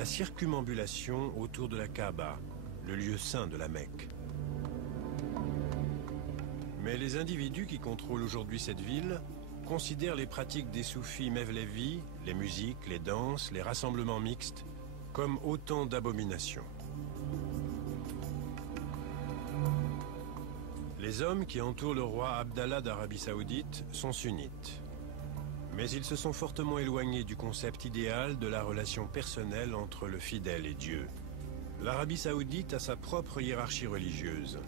la circumambulation autour de la Kaaba, le lieu saint de la Mecque. Mais les individus qui contrôlent aujourd'hui cette ville considèrent les pratiques des soufis Mevlevi, les musiques, les danses, les rassemblements mixtes, comme autant d'abominations. Les hommes qui entourent le roi Abdallah d'Arabie Saoudite sont sunnites. Mais ils se sont fortement éloignés du concept idéal de la relation personnelle entre le fidèle et Dieu. L'Arabie Saoudite a sa propre hiérarchie religieuse.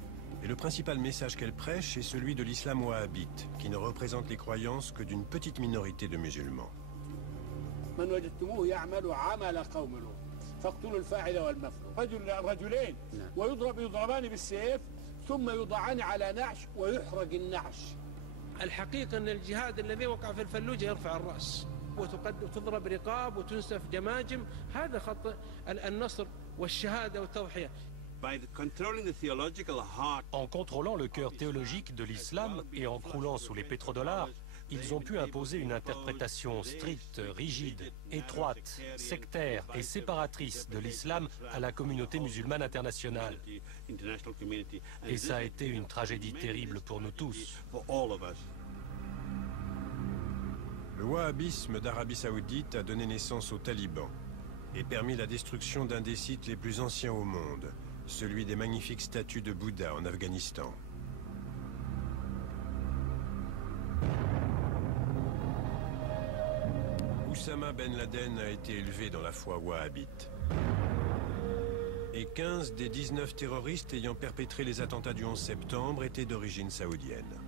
Et le principal message qu'elle prêche est celui de l'islam wahhabite, qui ne représente les croyances que d'une petite minorité de musulmans. الحقيقة أن الجهاد الذي وقع في الفلوجة يرفع الرأس وتضرب رقاب وتنسف جماجم هذا خط النصر والشهادة والتضحية. En contrôlant le cœur théologique de l'islam et en croulant sous les pétrodollars, ils ont pu imposer une interprétation stricte, rigide, étroite, sectaire et séparatrice de l'islam à la communauté musulmane internationale. Et ça a été une tragédie terrible pour nous tous. Le wahhabisme d'Arabie Saoudite a donné naissance aux talibans et permis la destruction d'un des sites les plus anciens au monde, celui des magnifiques statues de Bouddha en Afghanistan. Oussama Ben Laden a été élevé dans la foi wahhabite. Et 15 des 19 terroristes ayant perpétré les attentats du 11 septembre étaient d'origine saoudienne.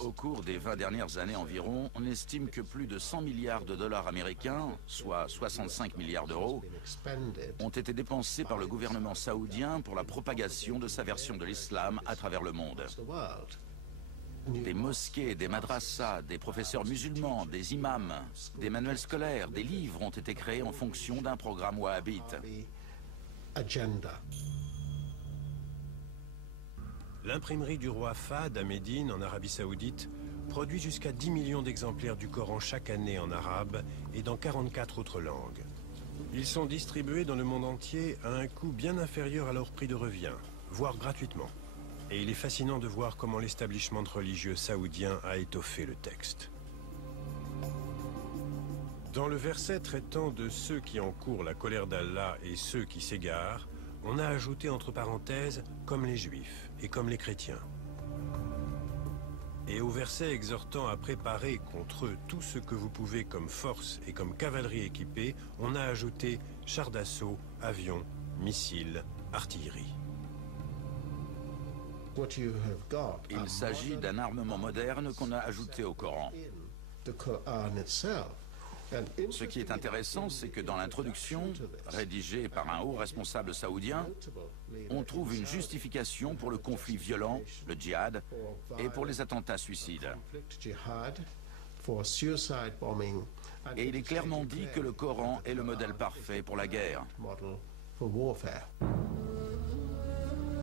Au cours des 20 dernières années environ, on estime que plus de 100 milliards de dollars américains, soit 65 milliards d'euros, ont été dépensés par le gouvernement saoudien pour la propagation de sa version de l'islam à travers le monde. Des mosquées, des madrassas, des professeurs musulmans, des imams, des manuels scolaires, des livres ont été créés en fonction d'un programme wahhabite. L'imprimerie du roi Fahd à Médine, en Arabie Saoudite, produit jusqu'à 10 millions d'exemplaires du Coran chaque année en arabe et dans 44 autres langues. Ils sont distribués dans le monde entier à un coût bien inférieur à leur prix de revient, voire gratuitement. Et il est fascinant de voir comment l'établissement religieux saoudien a étoffé le texte. Dans le verset traitant de ceux qui encourent la colère d'Allah et ceux qui s'égarent, on a ajouté entre parenthèses « comme les juifs » et « comme les chrétiens ». Et au verset exhortant à préparer contre eux tout ce que vous pouvez comme force et comme cavalerie équipée, on a ajouté chars d'assaut, avions, missiles, artillerie. Il s'agit d'un armement moderne qu'on a ajouté au Coran. Ce qui est intéressant, c'est que dans l'introduction, rédigée par un haut responsable saoudien, on trouve une justification pour le conflit violent, le djihad, et pour les attentats suicides. Et il est clairement dit que le Coran est le modèle parfait pour la guerre.